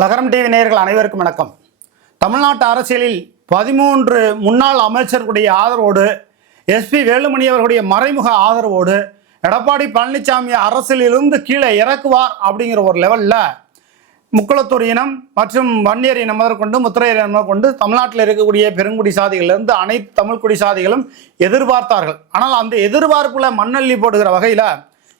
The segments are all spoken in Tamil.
லகரம் டிவி நேயர்கள் அனைவருக்கும் வணக்கம். தமிழ்நாட்டு அரசியலில் பதிமூன்று முன்னாள் அமைச்சர்களுடைய ஆதரவோடு எஸ்பி வேலுமணி அவர்களுடைய மறைமுக ஆதரவோடு எடப்பாடி பழனிசாமி அரசியலிருந்து கீழே இறக்குவார் அப்படிங்கிற ஒரு லெவலில் முக்குளத்தூர் இனம் மற்றும் வன்னியர் இனம் முதற்கொண்டு முத்திரையர் இனம் கொண்டு தமிழ்நாட்டில் இருக்கக்கூடிய பெருங்குடி சாதிகளிலிருந்து அனைத்து தமிழ்குடி சாதிகளும் எதிர்பார்த்தார்கள். ஆனால் அந்த எதிர்பார்ப்புல மண்ணள்ளி போடுகிற வகையில்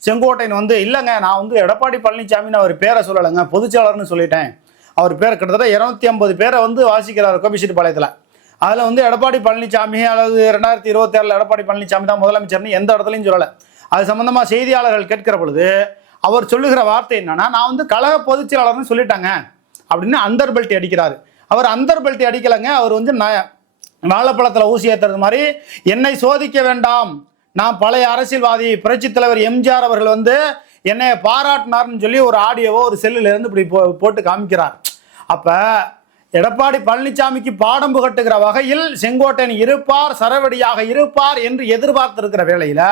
செங்கோட்டையன் வந்து இல்லைங்க நான் வந்து எடப்பாடி பழனிசாமின்னு அவர் பேரை சொல்லலைங்க பொதுச்செயலாளர்னு சொல்லிட்டேன். அவர் பேர் கிட்டத்தட்ட இரநூத்தி ஐம்பது பேரை வந்து வாசிக்கிறார் கோபிச்செட்டிப்பாளையத்தில் அதில் வந்து எடப்பாடி பழனிசாமி அல்லது ரெண்டாயிரத்தி இருபத்தேழில் எடப்பாடி பழனிசாமி தான் முதலமைச்சர்னு எந்த இடத்துலையும் சொல்லலை. அது சம்மந்தமாக செய்தியாளர்கள் கேட்கிற பொழுது அவர் சொல்லுகிற வார்த்தை என்னன்னா நான் வந்து கழக பொதுச்செயலாளர்னு சொல்லிட்டாங்க. அப்படின்னு அந்தர் பெல்ட்டி அடிக்கிறாரு. அவர் அந்தர் பெல்ட்டி அடிக்கலைங்க அவர் வந்து நான் வாழைப்பழத்தில் ஊசி ஏற்றுறது மாதிரி என்னை சோதிக்க வேண்டாம் நான் பழைய அரசியல்வாதி புரட்சி தலைவர் எம்ஜிஆர் அவர்கள் வந்து என்னை பாராட்டினார்னு சொல்லி ஒரு ஆடியோவோ ஒரு செல்லுல இருந்து இப்படி போ போட்டு காமிக்கிறார். அப்போ எடப்பாடி பழனிசாமிக்கு பாடம் புகட்டுகிற வகையில் செங்கோட்டையன் இருப்பார் சரவடியாக இருப்பார் என்று எதிர்பார்த்திருக்கிற வேளையில்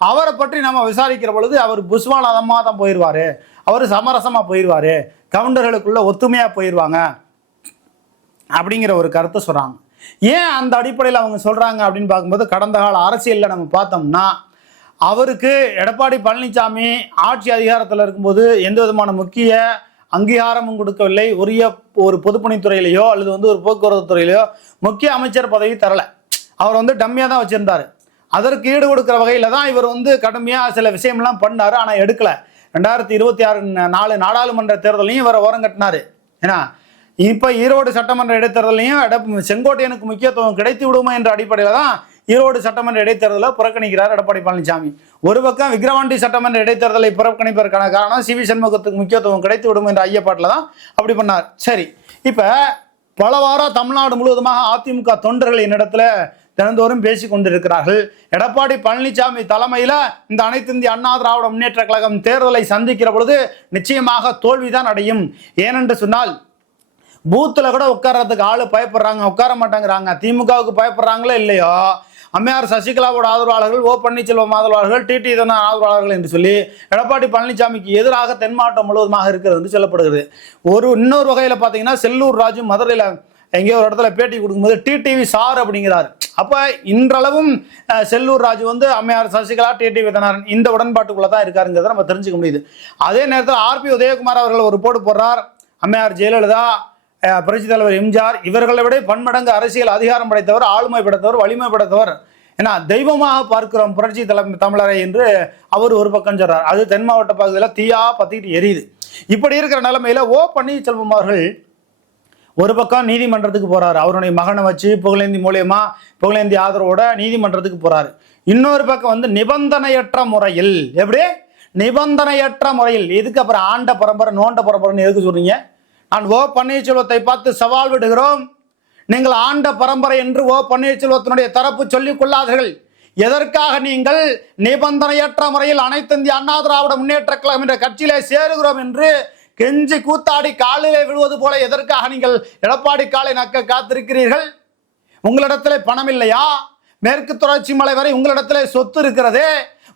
அவரை பற்றி நம்ம விசாரிக்கிற பொழுது அவர் புஷ்வானதமாக தான் போயிடுவார் அவர் சமரசமாக போயிடுவாரு கவுண்டர்களுக்குள்ள ஒத்துமையாக போயிடுவாங்க அப்படிங்கிற ஒரு கருத்தை சொல்கிறாங்க ஏன் அந்த அடிப்படையில் அவங்க சொல்கிறாங்க அப்படின்னு பார்க்கும்போது கடந்த கால அரசியலில் நம்ம பார்த்தோம்னா அவருக்கு எடப்பாடி பழனிசாமி ஆட்சி அதிகாரத்தில் இருக்கும்போது எந்த விதமான முக்கிய அங்கீகாரமும் கொடுக்கவில்லை. உரிய ஒரு பொதுப்பணித்துறையிலையோ அல்லது வந்து ஒரு போக்குவரத்து துறையிலையோ முக்கிய அமைச்சர் பதவி தரலை. அவர் வந்து டம்மியாக தான் வச்சுருந்தார். அதற்கு ஈடு கொடுக்கிற வகையில் தான் இவர் வந்து கடுமையாக சில விஷயம்லாம் பண்ணாரு. ஆனால் எடுக்கலை. ரெண்டாயிரத்தி இருபத்தி ஆறு நாலு நாடாளுமன்ற தேர்தலையும் இவரை ஓரம் கட்டினாரு. ஏன்னா இப்போ ஈரோடு சட்டமன்ற இடைத்தேர்தலையும் எடப் செங்கோட்டையனுக்கு முக்கியத்துவம் கிடைத்து விடுமா என்ற அடிப்படையில் தான் ஈரோடு சட்டமன்ற இடைத்தேர்தலை புறக்கணிக்கிறார் எடப்பாடி பழனிசாமி. ஒரு பக்கம் விக்கிரவாண்டி சட்டமன்ற இடைத்தேர்தலை புறக்கணிப்பதற்கான காரணம் சிவி சண்முகத்துக்கு முக்கியத்துவம் கிடைத்து விடும் என்ற ஐயப்பாட்டில் தான் அப்படி பண்ணார். சரி இப்போ பல வாரம் தமிழ்நாடு முழுவதுமாக அதிமுக தொண்டர்கள் என்னிடத்துல தினந்தோறும் பேசி கொண்டிருக்கிறார்கள். எடப்பாடி பழனிசாமி தலைமையில் இந்த அனைத்து இந்திய அண்ணா திராவிட முன்னேற்ற கழகம் தேர்தலை சந்திக்கிற பொழுது நிச்சயமாக தோல்விதான் அடையும். ஏனென்று சொன்னால் பூத்தில் கூட உட்கார்றதுக்கு ஆள் பயப்படுறாங்க உட்கார மாட்டேங்கிறாங்க. திமுகவுக்கு பயப்படுறாங்களோ இல்லையோ? அம்மையார் சசிகலாவோட ஆதரவாளர்கள் ஓ பன்னீர்செல்வம் ஆதரவாளர்கள் டிடி இதன ஆதரவாளர்கள் என்று சொல்லி எடப்பாடி பழனிசாமிக்கு எதிராக தென் மாவட்டம் முழுவதுமாக இருக்கிறது என்று சொல்லப்படுகிறது. ஒரு இன்னொரு வகையில் பார்த்தீங்கன்னா செல்லூர் ராஜு மதுரையில் எங்கேயோ ஒரு இடத்துல பேட்டி கொடுக்கும்போது டிடிவி சார் அப்படிங்கிறார். அப்போ இன்றளவும் செல்லூர் ராஜு வந்து அம்மையார் சசிகலா டிடிவி விதனாரன் இந்த உடன்பாட்டுக்குள்ள தான் இருக்காருங்கிறத நம்ம தெரிஞ்சுக்க முடியுது. அதே நேரத்தில் ஆர்பி உதயகுமார் அவர்கள் ஒரு போடு போடுறார். அம்மையார் ஜெயலலிதா புரட்சி புரட்சித் தலைவர் எம்ஜிஆர் இவர்களை விட பன்மடங்கு அரசியல் அதிகாரம் படைத்தவர் ஆளுமை படைத்தவர் வலிமை படைத்தவர் ஏன்னா தெய்வமாக பார்க்கிறோம் புரட்சி தலை தமிழரை என்று அவர் ஒரு பக்கம் சொல்றார். அது தென் மாவட்ட பகுதியில் தீயா பத்திட்டு எரியுது. இப்படி இருக்கிற நிலைமையில ஓ பன்னீர்செல்வம் அவர்கள் ஒரு பக்கம் நீதிமன்றத்துக்கு போறாரு. அவருடைய மகனை வச்சு புகழேந்தி மூலியமா புகழேந்தி ஆதரவோட நீதிமன்றத்துக்கு போறாரு. இன்னொரு பக்கம் வந்து நிபந்தனையற்ற முறையில் எப்படி? நிபந்தனையற்ற முறையில். எதுக்கு அப்புறம் ஆண்ட பரம்பரை நோண்ட பரம்பரைன்னு எதுக்கு சொல்றீங்க? நான் ஓ பன்னீர்செல்வத்தை பார்த்து சவால் விடுகிறோம். நீங்கள் ஆண்ட பரம்பரை என்று ஓ பன்னீர்செல்வத்தினுடைய தரப்பு சொல்லிக் கொள்ளாதீர்கள். எதற்காக நீங்கள் நிபந்தனையற்ற முறையில் அனைத்து இந்திய அண்ணா திராவிட முன்னேற்ற கழகம் என்ற கட்சியிலே சேருகிறோம் என்று கெஞ்சி கூத்தாடி காலிலே விழுவது போல எதற்காக நீங்கள் எடப்பாடி காலை நக்க காத்திருக்கிறீர்கள்? உங்களிடத்திலே பணம் இல்லையா? மேற்கு தொடர்ச்சி மலை வரை உங்களிடத்திலே சொத்து இருக்கிறதே.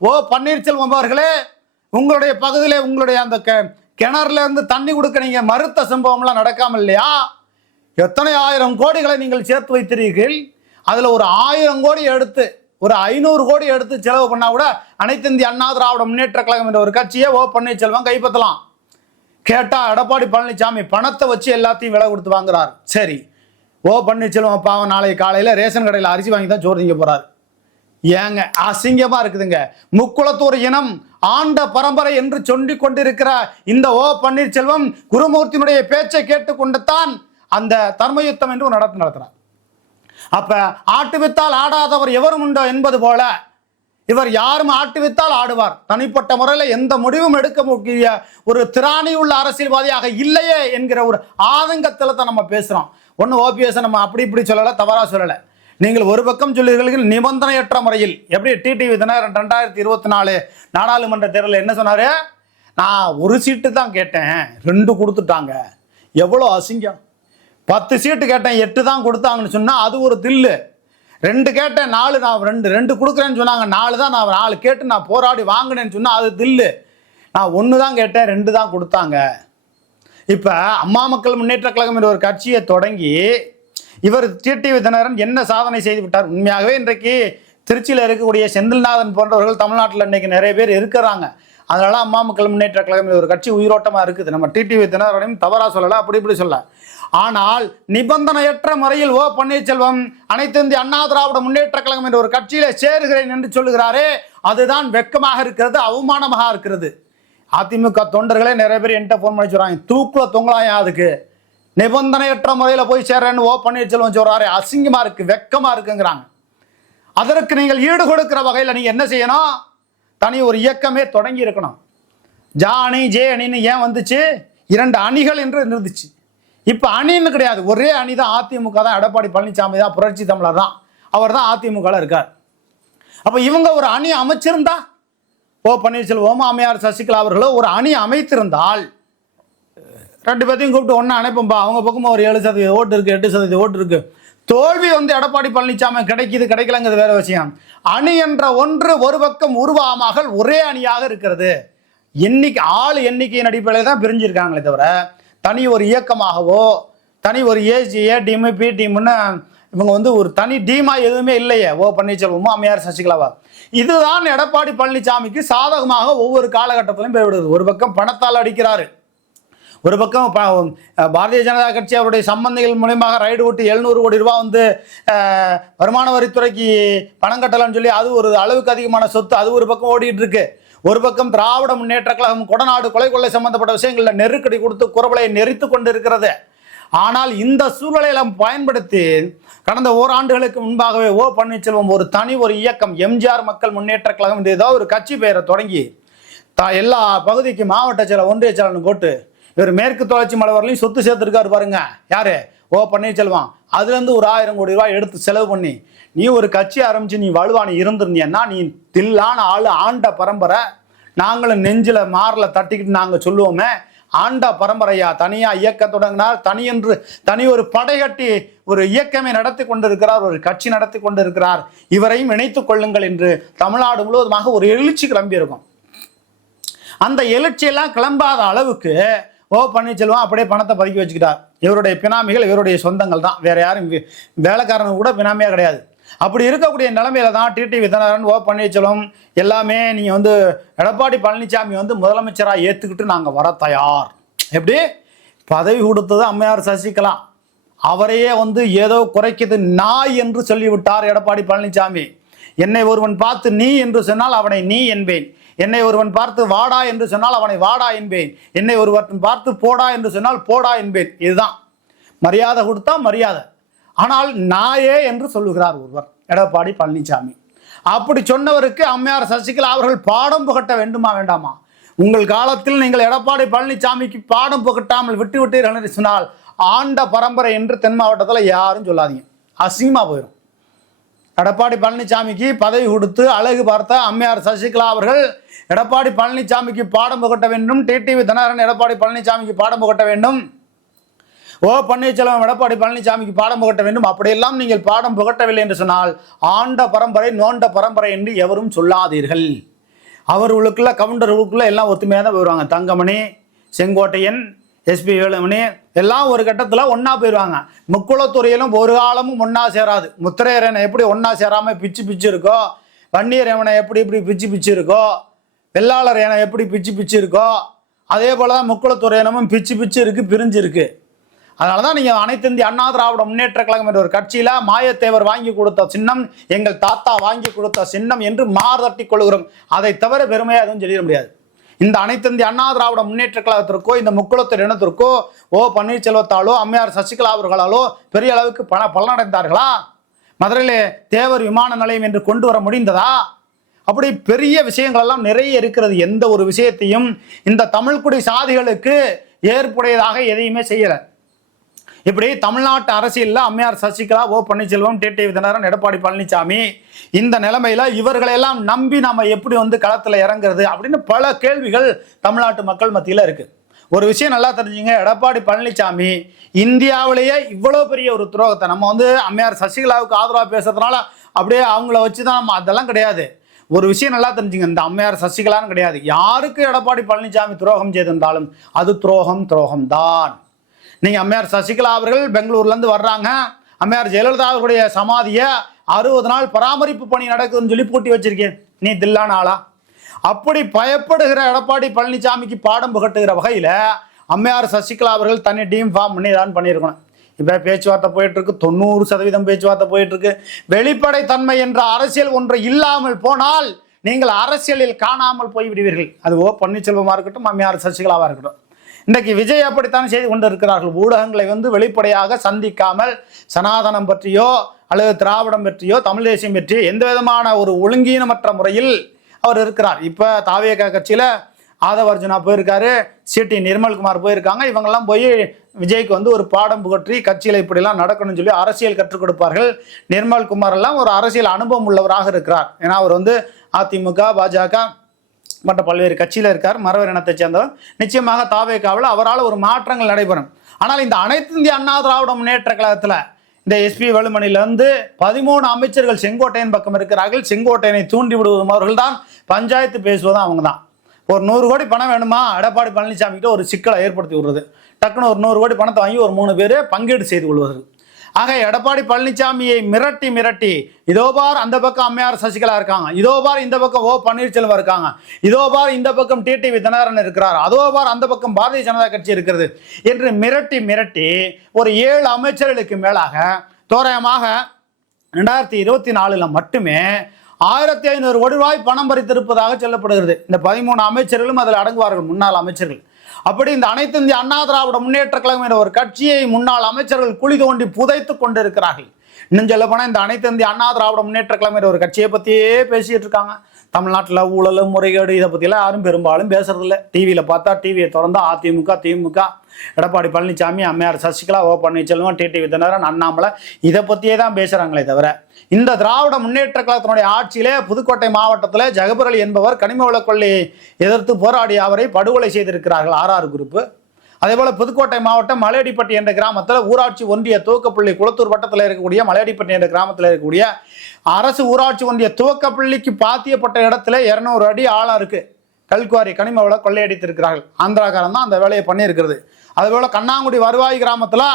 ஓ பன்னீர்செல்வம் அவர்களே உங்களுடைய பகுதியிலே உங்களுடைய அந்த கிணறுல இருந்து தண்ணி கொடுக்க நீங்க மறுத்த சம்பவம்லாம் நடக்காம இல்லையா? எத்தனை ஆயிரம் கோடிகளை நீங்கள் சேர்த்து வைத்திருக்கீர்கள் அதுல ஒரு ஆயிரம் கோடி எடுத்து ஒரு ஐநூறு கோடி எடுத்து செலவு பண்ணா கூட அனைத்து இந்திய அண்ணா திராவிட முன்னேற்ற கழகம் என்ற ஒரு கட்சியை ஓ பன்னீர்செல்வம் கைப்பற்றலாம். கேட்டா எடப்பாடி பழனிசாமி பணத்தை வச்சு எல்லாத்தையும் விலை கொடுத்து வாங்குறார். சரி ஓ பன்னீர்செல்வம் பாவம் நாளைக்கு காலையில் ரேஷன் கடையில் அரிசி வாங்கி தான் சோறு திங்க போறாரு. ஏங்க அசிங்கமா இருக்குதுங்க. முக்குளத்தூர் இனம் ஆண்ட பரம்பரை என்று சொல்லிக் கொண்டிருக்கிற இந்த ஓ பன்னீர்செல்வம் குருமூர்த்தியினுடைய பேச்சை கேட்டுக்கொண்டுத்தான் அந்த தர்மயுத்தம் என்று நடத்து நடத்துறார். அப்ப ஆட்டு வித்தால் ஆடாதவர் எவரும் உண்டோ என்பது போல இவர் யாரும் ஆட்டு வித்தால் ஆடுவார். தனிப்பட்ட முறையில் எந்த முடிவும் எடுக்க முடிய ஒரு திராணி உள்ள அரசியல்வாதியாக இல்லையே என்கிற ஒரு ஆதங்கத்தில் தான் நம்ம பேசுறோம். ஒன்றும் ஓபிஎஸ் நம்ம அப்படி இப்படி சொல்லலை தவறாக சொல்லலை. நீங்கள் ஒரு பக்கம் சொல்லுகிறீர்கள் நிபந்தனையற்ற முறையில். எப்படி? டிடிவி தினகரன் ரெண்டாயிரத்தி இருபத்தி நாலு நாடாளுமன்ற தேர்தலில் என்ன சொன்னாரு? நான் ஒரு சீட்டு தான் கேட்டேன். ரெண்டு கொடுத்துட்டாங்க. எவ்வளோ அசிங்கம். பத்து சீட்டு கேட்டேன் எட்டு தான் கொடுத்தாங்கன்னு சொன்னால் அது ஒரு தில்லு. ரெண்டு கேட்டேன் நாலு நான் ரெண்டு ரெண்டு கொடுக்குறேன்னு சொன்னாங்க நாலு தான் நான் நாலு கேட்டு நான் போராடி வாங்கினேன்னு சொன்னால் அது தில்லு. நான் ஒன்று தான் கேட்டேன் ரெண்டு தான் கொடுத்தாங்க. இப்போ அம்மா மக்கள் முன்னேற்ற கழகம் என்ற ஒரு கட்சியை தொடங்கி இவர் டிடிவி தினகரன் என்ன சாதனை செய்து விட்டார்? உண்மையாகவே இன்றைக்கு திருச்சியில் இருக்கக்கூடிய செந்தில்நாதன் போன்றவர்கள் தமிழ்நாட்டில் இன்றைக்கி நிறைய பேர் இருக்கிறாங்க. அதனால அம்மா மக்கள் முன்னேற்ற கழகம் ஒரு கட்சி உயிரோட்டமாக இருக்குது. நம்ம டிடிவி தினகரனையும் தவறா சொல்லலை அப்படி இப்படி சொல்ல ஆனால் நிபந்தனையற்ற முறையில் ஓ பன்னீர்செல்வம் அனைத்து இந்திய அண்ணா திராவிட முன்னேற்ற கழகம் என்ற ஒரு கட்சியில சேருகிறேன் என்று சொல்லுகிறாரே அதுதான் வெட்கமாக இருக்கிறது அவமானமாக இருக்கிறது. அதிமுக தொண்டர்களே நிறைய பேர் என்கிட்ட ஃபோன் பண்ணி சொல்றாங்க தூக்குல தொங்கலாயா அதுக்கு? நிபந்தனையற்ற முறையில் போய் சேர்றேன்னு ஓ பன்னீர்செல்வம் சொல்றாரு அசிங்கமா இருக்கு வெக்கமா இருக்குங்கிறாங்க. அதற்கு நீங்கள் ஈடு கொடுக்கிற வகையில் நீங்க என்ன செய்யணும்? தனி ஒரு இயக்கமே தொடங்கி இருக்கணும். ஜா அணி ஜே அணின்னு ஏன் வந்துச்சு? இரண்டு அணிகள் என்று இருந்துச்சு இப்போ அணின்னு கிடையாது ஒரே அணி தான் அதிமுக தான் எடப்பாடி பழனிசாமி தான் புரட்சி தமிழர் தான். அவர் தான் அதிமுகவில் இருக்கார். அப்போ இவங்க ஒரு அணி அமைச்சிருந்தா ஓ பன்னீர்செல்வம் அம்மையார் சசிகலா அவர்களோ ஒரு அணி அமைத்திருந்தால் ரெண்டு பேர்த்தையும் கூப்பிட்டு ஒன்றா அனுப்பும்பா அவங்க பக்கமாக ஒரு ஏழு சதவீத ஓட்டு இருக்குது எட்டு சதவீத ஓட்டு இருக்குது தோல்வி வந்து எடப்பாடி பழனிசாமி கிடைக்குது கிடைக்கலங்கிறது வேற விஷயம். அணி என்ற ஒன்று ஒரு பக்கம் உருவாமல் ஒரே அணியாக இருக்கிறது. எண்ணிக்கை ஆள் எண்ணிக்கையின் அடிப்படையில் தான் பிரிஞ்சிருக்காங்களே தவிர தனி ஒரு இயக்கமாகவோ தனி ஒரு ஏஜி ஏ டீமு பி டீம்னு இவங்க வந்து ஒரு தனி டீமாக எதுவுமே இல்லையே. ஓ பன்னீர்செல்வமோ அம்மையார் சசிகலாவா. இதுதான் எடப்பாடி பழனிசாமிக்கு சாதகமாக ஒவ்வொரு காலகட்டத்திலும் போய்விடுது. ஒரு பக்கம் பணத்தால் அடிக்கிறாரு. ஒரு பக்கம் பாரதிய ஜனதா கட்சி அவருடைய சம்பந்திகள் மூலியமாக ரைடு ஓட்டி எழுநூறு கோடி ரூபாய் வந்து வருமான வரித்துறைக்கு பணம் கட்டலாம்னு சொல்லி அது ஒரு அளவுக்கு அதிகமான சொத்து. அது ஒரு பக்கம் ஓடிட்டு இருக்கு. ஒரு பக்கம் திராவிட முன்னேற்ற கழகம் கொடநாடு கொலை கொள்ளை சம்பந்தப்பட்ட விஷயங்களில் நெருக்கடி கொடுத்து குறவலை நெறித்து கொண்டு இருக்கிறது ஆனால் இந்த சூழ்நிலையில பயன்படுத்தி கடந்த ஓராண்டுகளுக்கு முன்பாகவே ஓ பன்னீர்செல்வம் ஒரு தனி ஒரு இயக்கம் எம்ஜிஆர் மக்கள் முன்னேற்ற கழகம் இந்த ஏதோ ஒரு கட்சி பெயரை தொடங்கி எல்லா பகுதிக்கு மாவட்ட செயலர் ஒன்றிய செயலர்னு போட்டு இவர் மேற்கு தொடர்ச்சி மலை வரலையும் சொத்து சேர்த்துருக்காரு பாருங்க. யாரு? ஓ பன்னீர்செல்வம். அதுலேருந்து ஒரு ஆயிரம் கோடி ரூபாய் எடுத்து செலவு பண்ணி நீ ஒரு கட்சி ஆரம்பிச்சு நீ வலுவான இருந்திருந்தீன்னா நீ தில்லான ஆள் ஆண்ட பரம்பரை நாங்களும் நெஞ்சில மார்ல தட்டிக்கிட்டு நாங்கள் சொல்லுவோமே ஆண்ட பரம்பரையா தனியா இயக்க தொடங்கினார் தனியென்று தனி ஒரு படைகட்டி ஒரு இயக்கமே நடத்தி கொண்டிருக்கிறார் ஒரு கட்சி நடத்தி கொண்டிருக்கிறார். இவரையும் இணைத்துக் கொள்ளுங்கள் என்று தமிழ்நாடு முழுவதுமாக ஒரு எழுச்சி கிளம்பி இருக்கும் அந்த எழுச்சியெல்லாம் கிளம்பாத அளவுக்கு ஓ பன்னீர்செல்வம் அப்படியே பணத்தை பதுக்கி வச்சுக்கிட்டார் இவருடைய பினாமிகள் இவருடைய சொந்தங்கள் தான். வேற யாரும் வே- கூட பினாமியாக கிடையாது. அப்படி இருக்கக்கூடிய நிலைமையில தான் டிடி விதநாதன் ஓ பன்னீர்செல்வம் எல்லாமே நீங்கள் வந்து எடப்பாடி பழனிசாமி வந்து முதலமைச்சராக ஏற்றுக்கிட்டு நாங்கள் வர தயார். எப்படி? பதவி கொடுத்தது அம்மையார் சசிகலா. அவரையே வந்து ஏதோ குறைக்குது நாய் என்று சொல்லிவிட்டார் எடப்பாடி பழனிசாமி என்னை ஒருவன் பார்த்து நீ என்று சொன்னால் அவனை நீ என்பேன். என்னை ஒருவன் பார்த்து வாடா என்று சொன்னால் அவனை வாடா என்பேன். என்னை ஒருவன் பார்த்து போடா என்று சொன்னால் போடா என்பேன். இதுதான். மரியாதை கொடுத்தா மரியாதை. ஆனால் நாயே என்று சொல்லுகிறார் ஒருவர். எடப்பாடி பழனிசாமி அப்படி சொன்னவருக்கு அம்மையார் சசிகலா அவர்கள் பாடம் புகட்ட வேண்டுமா வேண்டாமா? உங்கள் காலத்தில் நீங்கள் எடப்பாடி பழனிசாமிக்கு பாடம் புகட்டாமல் விட்டு விட்டீர்கள் என்று சொன்னால் ஆண்ட பரம்பரை என்று தென் மாவட்டத்தில் யாரும் சொல்லாதீங்க. அசிங்கமாக போயிடும் எடப்பாடி பழனிசாமிக்கு பதவி கொடுத்து அழகு பார்த்த அம்மையார் சசிகலா அவர்கள் எடப்பாடி பழனிசாமிக்கு பாடம் புகட்ட வேண்டும் டிடிவி தினகரன் எடப்பாடி பழனிசாமிக்கு பாடம் புகட்ட வேண்டும். ஓ பன்னீர்செல்வம் எடப்பாடி பழனிசாமிக்கு பாடம் புகட்ட வேண்டும். அப்படியெல்லாம் நீங்கள் பாடம் புகட்டவில்லை என்று சொன்னால் ஆண்ட பரம்பரை நோண்ட பரம்பரை என்று எவரும் சொல்லாதீர்கள். அவர்களுக்குள்ள கவுண்டர்களுக்குள்ள எல்லாம் ஒத்துமையாக தான் வருவாங்க தங்கமணி செங்கோட்டையன் எஸ்பி வேலுமணி எல்லாம் ஒரு கட்டத்தில் ஒன்றா போயிடுவாங்க முக்குளத்துறையிலும் ஒரு காலமும் ஒன்றா சேராது. முத்திரையரனை எப்படி ஒன்றா சேராமல் பிச்சு பிச்சு இருக்கோ வன்னியரவனை எப்படி இப்படி பிச்சு பிச்சு இருக்கோ வெள்ளாளர் என எப்படி பிச்சு பிச்சு இருக்கோ அதே போல தான் முக்குளத்துறையினமும் பிச்சு பிச்சு இருக்கு பிரிஞ்சு இருக்கு. அதனால தான் நீங்கள் அனைத்து இந்திய அண்ணா திராவிட முன்னேற்ற கழகம் என்ற ஒரு கட்சியில் மாயத்தேவர் வாங்கி கொடுத்த சின்னம் எங்கள் தாத்தா வாங்கி கொடுத்த சின்னம் என்று மாறுதட்டி கொள்கிறோம். அதை தவிர பெருமையாக எதுவும் சொல்லிட முடியாது. இந்த அனைத்து இந்திய அண்ணா திராவிட முன்னேற்ற கழகத்திற்கோ இந்த முக்குளத்தூர் இனத்திற்கோ ஓ பன்னீர்செல்வத்தாலோ அம்மையார் சசிகலா அவர்களாலோ பெரிய அளவுக்கு பண பலனடைந்தார்களா? மதுரையிலே தேவர் விமான நிலையம் என்று கொண்டு வர முடிந்ததா? அப்படி பெரிய விஷயங்கள் எல்லாம் நிறைய இருக்கிறது. எந்த ஒரு விஷயத்தையும் இந்த தமிழ்குடி சாதிகளுக்கு ஏற்புடையதாக எதையுமே செய்யலை. இப்படி தமிழ்நாட்டு அரசியலில் அம்மையார் சசிகலா ஓ பன்னீர்செல்வம் டிடிவி தினகரன் எடப்பாடி பழனிசாமி இந்த நிலைமையில இவர்களெல்லாம் நம்பி நம்ம எப்படி வந்து களத்தில் இறங்குறது அப்படின்னு பல கேள்விகள் தமிழ்நாட்டு மக்கள் மத்தியில் இருக்கு. ஒரு விஷயம் நல்லா தெரிஞ்சுங்க எடப்பாடி பழனிசாமி இந்தியாவிலேயே இவ்வளோ பெரிய ஒரு துரோகத்தை நம்ம வந்து அம்மையார் சசிகலாவுக்கு ஆதரவாக பேசுறதுனால அப்படியே அவங்கள வச்சு தான் நம்ம அதெல்லாம் கிடையாது. ஒரு விஷயம் நல்லா தெரிஞ்சுங்க இந்த அம்மையார் சசிகலான்னு கிடையாது. யாருக்கு எடப்பாடி பழனிசாமி துரோகம் செய்திருந்தாலும் அது துரோகம் துரோகம் தான் நீங்கள் அம்மையார் சசிகலா அவர்கள் பெங்களூர்லேருந்து வர்றாங்க. அம்மையார் ஜெயலலிதா அவர்களுடைய சமாதியை அறுபது நாள் பராமரிப்பு பணி நடக்குதுன்னு சொல்லி பூட்டி வச்சிருக்கேன். நீ தில்லான ஆளா? அப்படி பயப்படுகிற எடப்பாடி பழனிசாமிக்கு பாடம் புகட்டுகிற வகையில் அம்மையார் சசிகலா அவர்கள் தன்னை டீம் ஃபார்ம் பண்ணி ஏதாவது பண்ணியிருக்கணும். இப்போ பேச்சுவார்த்தை போயிட்டுருக்கு. தொண்ணூறு சதவீதம் பேச்சுவார்த்தை போயிட்டுருக்கு. வெளிப்படை வெளிப்படைத்தன்மை என்ற அரசியல் ஒன்று இல்லாமல் போனால் நீங்கள் அரசியலில் காணாமல் போய்விடுவீர்கள். அது ஓ பன்னீர்செல்வமாக இருக்கட்டும் அம்மையார் சசிகலாவாக இருக்கட்டும். இன்றைக்கு விஜய் அப்படித்தான் செய்து கொண்டு இருக்கிறார்கள் ஊடகங்களை வந்து வெளிப்படையாக சந்திக்காமல் சனாதனம் பற்றியோ அல்லது திராவிடம் பற்றியோ தமிழ் தேசியம் பற்றியோ எந்த விதமான ஒரு ஒழுங்கீனமற்ற முறையில் அவர் இருக்கிறார். இப்போ தாவேக கட்சியில் ஆதவ அர்ஜுனா போயிருக்காரு சிடி நிர்மல்குமார் போயிருக்காங்க. இவங்கெல்லாம் போய் விஜய்க்கு வந்து ஒரு பாடம் புகற்றி கட்சியில் இப்படிலாம் நடக்கணும்னு சொல்லி அரசியல் கற்றுக் கொடுப்பார்கள். நிர்மல்குமார் எல்லாம் ஒரு அரசியல் அனுபவம் உள்ளவராக இருக்கிறார். ஏன்னா அவர் வந்து அதிமுக பாஜக மற்ற பல்வேறு கட்சியில் இருக்கார் மறவர் இனத்தை சேர்ந்தவர். நிச்சயமாக தாவேக்காவில் அவரால் ஒரு மாற்றங்கள் நடைபெறும். ஆனால் இந்த அனைத்து இந்திய அண்ணா திராவிட முன்னேற்ற கழகத்தில் இந்த எஸ்பி வேலுமணியிலிருந்து பதிமூணு அமைச்சர்கள் செங்கோட்டையன் பக்கம் இருக்கிறார்கள். செங்கோட்டையனை தூண்டி விடுவதும் அவர்கள் தான் பஞ்சாயத்து பேசுவதும் அவங்க தான் ஒரு நூறு கோடி பணம் வேணுமா? எடப்பாடி பழனிசாமி கிட்ட ஒரு சிக்கலை ஏற்படுத்தி விடுறது. டக்குன்னு ஒரு நூறு கோடி பணத்தை வாங்கி ஒரு மூணு பேர் பங்கீடு செய்து கொள்வது. ஆக எடப்பாடி பழனிசாமியை மிரட்டி மிரட்டி இதோ பார் அந்த பக்கம் அம்மையார் சசிகலா இருக்காங்க இதோ பார் இந்த பக்கம் ஓ பன்னீர்செல்வம் இருக்காங்க இதோ பார் இந்த பக்கம் டிடிவி தினகரன் இருக்கிறார் அதோ பார் அந்த பக்கம் பாரதிய ஜனதா கட்சி இருக்கிறது என்று மிரட்டி மிரட்டி ஒரு ஏழு அமைச்சர்களுக்கு மேலாக தோராயமாக ரெண்டாயிரத்தி இருபத்தி நாலுல மட்டுமே ஆயிரத்தி ஐநூறு கோடி ரூபாய் பணம் பறித்திருப்பதாக சொல்லப்படுகிறது. இந்த பதிமூணு அமைச்சர்களும் அதில் அடங்குவார்கள் முன்னாள் அமைச்சர்கள். அப்படி இந்த அனைத்து இந்திய அண்ணா திராவிட முன்னேற்ற கழகம் என்ற ஒரு கட்சியை முன்னாள் அமைச்சர்கள் குழி தோண்டி புதைத்து கொண்டிருக்கிறார்கள். இன்னும் சொல்ல போனால் இந்த அனைத்து இந்திய அண்ணா திராவிட முன்னேற்ற கழகம் என்ற ஒரு கட்சியை பற்றியே பேசிட்டு இருக்காங்க. தமிழ்நாட்டில் ஊழல் முறைகேடு இதை பற்றிலாம் யாரும் பெரும்பாலும் பேசுறதில்ல. டிவியில் பார்த்தா டிவியை திறந்தா அதிமுக திமுக எடப்பாடி பழனிசாமி அம்மையார் சசிகலா ஓ பன்னீர்செல்வம் டிடிவி தினகரன் அண்ணாமலை இதை பற்றியே தான் பேசுகிறாங்களே தவிர இந்த திராவிட முன்னேற்ற கழகத்தினுடைய ஆட்சியிலே புதுக்கோட்டை மாவட்டத்தில் ஜெகபர் என்பவர் கனிம வள கொள்ளையை எதிர்த்து போராடிய அவரை படுகொலை செய்திருக்கிறார்கள் ஆர்ஆர் குரூப்பு அதேபோல் புதுக்கோட்டை மாவட்டம் மலையடிப்பட்டி என்ற கிராமத்தில் ஊராட்சி ஒன்றிய துவக்கப்பள்ளி குளத்தூர் வட்டத்தில் இருக்கக்கூடிய மலையடிப்பட்டி என்ற கிராமத்தில் இருக்கக்கூடிய அரசு ஊராட்சி ஒன்றிய துவக்கப்பள்ளிக்கு பாத்தியப்பட்ட இடத்துல இரநூறு அடி ஆழம் இருக்குது கல்குவாரி கனிம வள கொள்ளையடித்திருக்கிறார்கள் ஆந்திராக்காரன் தான் அந்த வேலையை பண்ணியிருக்கிறது. அதுபோல் கண்ணாங்குடி வருவாய் கிராமத்தில்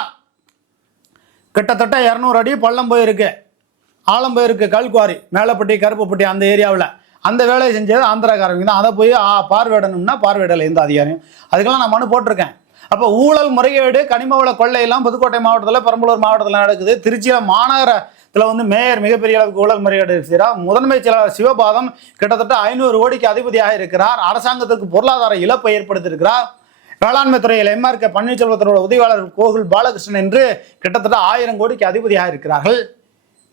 கிட்டத்தட்ட இரநூறு அடி பள்ளம் போயிருக்கு. ஆலம்பயிருக்கு கல்குவாரி மேலப்பட்டி கருப்புப்பட்டி அந்த ஏரியாவில். அந்த வேலையை செஞ்சது ஆந்திராக்காரங்க தான். அதை போய் ஆ, பார்வையிடணும்னா பார்வையிடலை எந்த அதிகாரியும். அதுக்கெல்லாம் நான் மனு போட்டிருக்கேன். அப்போ ஊழல் முறைகேடு கனிம வள கொள்ளையெல்லாம் புதுக்கோட்டை மாவட்டத்தில் பெரம்பலூர் மாவட்டத்தில் நடக்குது. திருச்சியில் மாநகரத்தில் வந்து மேயர் மிகப்பெரிய அளவுக்கு ஊழல் முறைகேடு செய்கிறார் முதன்மை செயலாளர் சிவபாதம் கிட்டத்தட்ட ஐநூறு கோடிக்கு அதிபதியாக இருக்கிறார். அரசாங்கத்துக்கு பொருளாதார இழப்பை ஏற்படுத்தியிருக்கிறார். வேளாண்மை துறையில் எம்ஆர் கே பன்னீர்செல்வத்தோட உதவியாளர் கோகுல் பாலகிருஷ்ணன் என்று கிட்டத்தட்ட ஆயிரம் கோடிக்கு அதிபதியாக இருக்கிறார்கள்.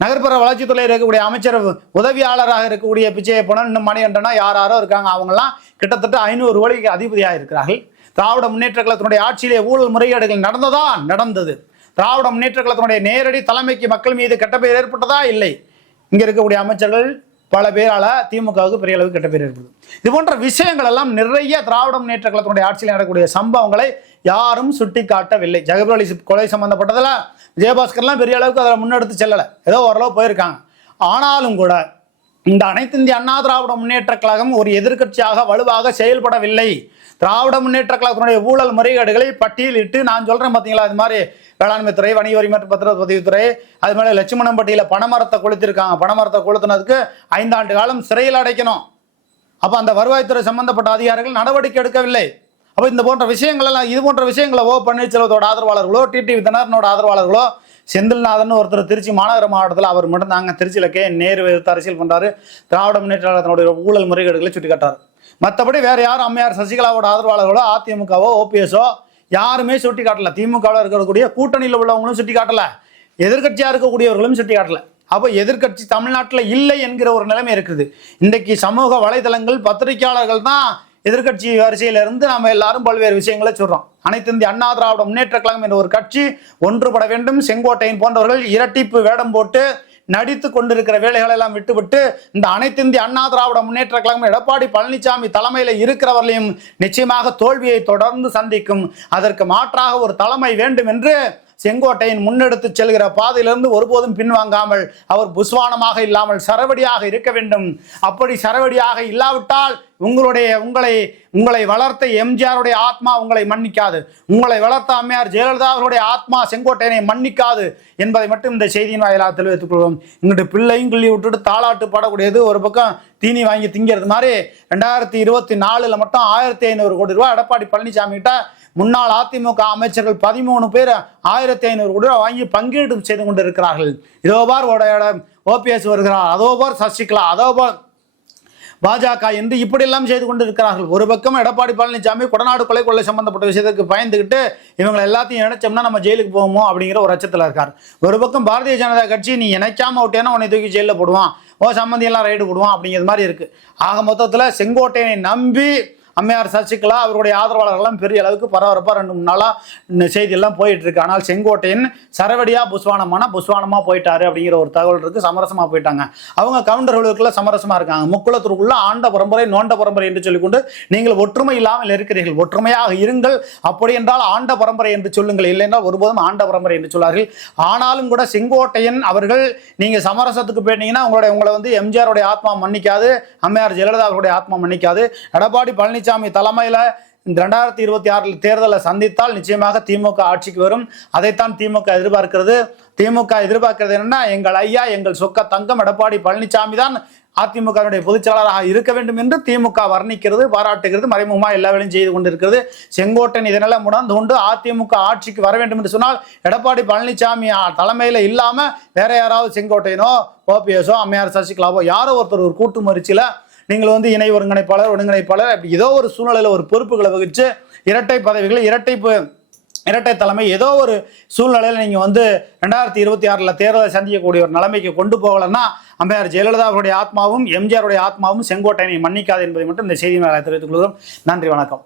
நகர்ப்புற வளர்ச்சித்துறை இருக்கக்கூடிய அமைச்சர் உதவியாளராக இருக்கக்கூடிய பிச்சையப்பனன் இன்னும் மணிகண்டனா யார் யாரோ இருக்காங்க. அவங்கெல்லாம் கிட்டத்தட்ட ஐநூறு கோடிக்கு அதிபதியாக இருக்கிறார்கள். திராவிட முன்னேற்ற கழகத்தினுடைய ஆட்சியிலே ஊழல் முறைகேடுகள் நடந்ததா? நடந்தது. திராவிட முன்னேற்ற கழகத்தினுடைய நேரடி தலைமைக்கு மக்கள் மீது கெட்ட பெயர் ஏற்பட்டதா? இல்லை. இங்கே இருக்கக்கூடிய அமைச்சர்கள் பல பேரால திமுகவுக்கு பெரிய அளவுக்கு கெட்ட பேர் ஏற்படுது. இது போன்ற விஷயங்கள் எல்லாம் நிறைய திராவிட முன்னேற்ற கழகத்தினுடைய ஆட்சியில் நடக்கக்கூடிய சம்பவங்களை யாரும் சுட்டி காட்டவில்லை ஜெகபர் கொலை சம்பந்தப்பட்டதில் விஜயபாஸ்கர்லாம் பெரிய அளவுக்கு அதில் முன்னெடுத்து செல்லலை. ஏதோ ஓரளவு போயிருக்காங்க. ஆனாலும் கூட இந்த அனைத்து இந்திய அண்ணா திராவிட முன்னேற்ற கழகம் ஒரு எதிர்க்கட்சியாக வலுவாக செயல்படவில்லை. திராவிட முன்னேற்ற கழகத்தினுடைய ஊழல் முறைகேடுகளை பட்டியலிட்டு நான் சொல்கிறேன் பார்த்தீங்களா இது மாதிரி வேளாண்மை துறை வணிக வரி மற்றும் பத்திரப்பதிவுத்துறை அது மாதிரி லட்சுமணம்பட்டியில் பணமரத்தை கொளுத்திருக்காங்க. பணமரத்தை கொளுத்துனதுக்கு ஐந்தாண்டு காலம் சிறையில் அடைக்கணும். அப்போ அந்த வருவாய்த்துறை சம்பந்தப்பட்ட அதிகாரிகள் நடவடிக்கை எடுக்கவில்லை. அப்போ இந்த போன்ற விஷயங்கள் எல்லாம் இது போன்ற விஷயங்களை ஓ பன்னீர்செல்வத்தோட ஆதரவாளர்களோ டிடிவி தினகரனோட ஆதரவாளர்களோ செந்தில்நாதன் ஒருத்தர் திருச்சி மாநகர மாவட்டத்தில் அவர் மட்டும் தாங்க திருச்சியில் கே நேரு எதிர்த்து அரசியல் பண்ணுறாரு திராவிட முன்னேற்ற ஊழல் முறைகேடுகளை சுட்டி மற்றபடி வேறு யாரும் அம்மையார் சசிகலாவோட ஆதரவாளர்களோ அதிமுகவோ ஓபிஎஸோ யாருமே சுட்டி காட்டல திமுகவில் இருக்கக்கூடிய கூட்டணியில் உள்ளவங்களும் சுட்டி காட்டல எதிர்கட்சியாக இருக்கக்கூடியவர்களும் சுட்டி காட்டல அப்போ எதிர்க்கட்சி தமிழ்நாட்டில் இல்லை என்கிற ஒரு நிலைமை இருக்குது. இன்றைக்கு சமூக வலைதளங்கள் பத்திரிகையாளர்கள் தான் எதிர்க்கட்சி வரிசையிலிருந்து நம்ம எல்லாரும் பல்வேறு விஷயங்களை சொல்றோம். அனைத்து இந்திய அண்ணா திராவிட முன்னேற்ற கழகம் என்ற ஒரு கட்சி ஒன்றுபட வேண்டும். செங்கோட்டையன் போன்றவர்கள் இரட்டிப்பு வேடம் போட்டு நடித்து கொண்டிருக்கிற வேலைகளை எல்லாம் விட்டுவிட்டு இந்த அனைத்து இந்திய அண்ணா திராவிட முன்னேற்ற கழகம் எடப்பாடி பழனிசாமி தலைமையில் இருக்கிறவர்களையும் நிச்சயமாக தோல்வியை தொடர்ந்து சந்திக்கும். அதற்கு மாற்றாக ஒரு தலைமை வேண்டும் என்று செங்கோட்டையின் முன்னெடுத்து செல்கிற பாதையிலிருந்து ஒருபோதும் பின்வாங்காமல் அவர் புஸ்வானமாக இல்லாமல் சரவடியாக இருக்க வேண்டும். அப்படி சரவடியாக இல்லாவிட்டால் உங்களுடைய உங்களை உங்களை வளர்த்த எம்ஜிஆருடைய ஆத்மா உங்களை மன்னிக்காது. உங்களை வளர்த்த அம்மையார் ஜெயலலிதா அவருடைய ஆத்மா செங்கோட்டையனை மன்னிக்காது என்பதை மட்டும் இந்த செய்தியின் வாயிலாக தெரிவித்துக் கொள்வோம். இங்கிட்டு பிள்ளையும் கிள்ளி விட்டுட்டு தாளாட்டு பாடக்கூடியது ஒரு பக்கம் தீனி வாங்கி திங்கிறது மாதிரி ரெண்டாயிரத்தி இருபத்தி நாலுல மட்டும் ஆயிரத்தி ஐநூறு கோடி ரூபாய் எடப்பாடி பழனிசாமி கிட்ட முன்னாள் அதிமுக அமைச்சர்கள் பதிமூணு பேர் ஆயிரத்தி ஐநூறு கோடி வாங்கி பங்கீடு செய்து கொண்டு இருக்கிறார்கள் இதோ பார் ஓபிஎஸ் வருகிறார். அதோ பார் சசிகலா அதோ பார் பாஜக என்று இப்படியெல்லாம் செய்து கொண்டு இருக்கிறார்கள் ஒரு பக்கம் எடப்பாடி பழனிசாமி கொடநாடு கொலை கொள்ளை சம்பந்தப்பட்ட விஷயத்துக்கு பயந்துக்கிட்டு இவங்களை எல்லாத்தையும் இணைச்சோம்னா நம்ம ஜெயிலுக்கு போவோமோ அப்படிங்கிற ஒரு அச்சத்தில் இருக்கார். ஒரு பக்கம் பாரதிய ஜனதா கட்சி நீ இணைக்காம விட்டேன்னா உன்னை தூக்கி ஜெயிலில் போடுவான். ஓ சம்மந்தியெல்லாம் ரைடு போடுவான் அப்படிங்கிற மாதிரி இருக்குது ஆக மொத்தத்தில் செங்கோட்டையனை நம்பி அம்மையார் சசிகலா அவருடைய ஆதரவாளர்கள்லாம் பெரிய அளவுக்கு பரபரப்பாக ரெண்டு மூணு நாளாக செய்தியெல்லாம் போயிட்டு இருக்கு. ஆனால் செங்கோட்டையின் சரவடியாக புஸ்வானமான புஸ்வானமாக போயிட்டாரு அப்படிங்கிற ஒரு தகவல் இருக்கு. சமரசமாக போயிட்டாங்க. அவங்க கவுண்டர்களுக்குள்ள சமரசமாக இருக்காங்க. முக்குளத்திற்குள்ள ஆண்ட பரம்பரை நோண்ட பரம்பரை என்று சொல்லிக்கொண்டு நீங்கள் ஒற்றுமை இல்லாமல் இருக்கிறீர்கள். ஒற்றுமையாக இருங்கள். அப்படி என்றால் ஆண்ட பரம்பரை என்று சொல்லுங்கள். இல்லை என்றால் ஒருபோதும் ஆண்ட பரம்பரை என்று சொல்லார்கள் ஆனாலும் கூட செங்கோட்டையன் அவர்கள் நீங்கள் சமரசத்துக்கு போயிட்டீங்கன்னா உங்களுடைய உங்களை வந்து எம்ஜிஆருடைய ஆத்மா மன்னிக்காது அம்மையார் ஜெயலலிதா அவருடைய ஆத்மா மன்னிக்காது. எடப்பாடி பழனி பழனிசாமி தலைமையில இந்த ரெண்டாயிரத்தி இருபத்தி ஆறில் தேர்தலை சந்தித்தால் நிச்சயமாக திமுக ஆட்சிக்கு வரும். அதைத்தான் திமுக எதிர்பார்க்கிறது. திமுக எதிர்பார்க்கிறது என்னன்னா எங்கள் ஐயா எங்கள் சொக்க தங்கம் எடப்பாடி பழனிசாமி தான் அதிமுகவினுடைய பொதுச் செயலாளராக இருக்க வேண்டும் என்று திமுக வர்ணிக்கிறது பாராட்டுகிறது மறைமுகமாக எல்லா வேலையும் செய்து கொண்டிருக்கிறது. செங்கோட்டன் இதனெல்லாம் உணர்ந்து கொண்டு அதிமுக ஆட்சிக்கு வர வேண்டும் என்று சொன்னால் எடப்பாடி பழனிசாமி தலைமையில் இல்லாம வேற யாராவது செங்கோட்டையனோ ஓபிஎஸோ அம்மையார் சசிகலாவோ யாரோ ஒருத்தர் ஒரு கூட்டு முயற்சியில் நீங்கள் வந்து இணை ஒருங்கிணைப்பாளர் ஒருங்கிணைப்பாளர் அப்படி ஏதோ ஒரு சூழ்நிலையில் ஒரு பொறுப்புகளை வகிச்சு இரட்டை பதவிகள் இரட்டை இரட்டை தலைமை ஏதோ ஒரு சூழ்நிலையில் நீங்கள் வந்து ரெண்டாயிரத்தி இருபத்தி ஆறில் தேர்தலை சந்திக்கக்கூடிய ஒரு நிலைமைக்கு கொண்டு போகலன்னா அம்பையார் ஜெயலலிதா அவருடைய ஆத்மாவும் எம்ஜிஆருடைய ஆத்மாவும் செங்கோட்டையனை மன்னிக்காது என்பதை மட்டும் இந்த செய்தி மேலே தெரிவித்துக் கொள்கிறோம். நன்றி வணக்கம்.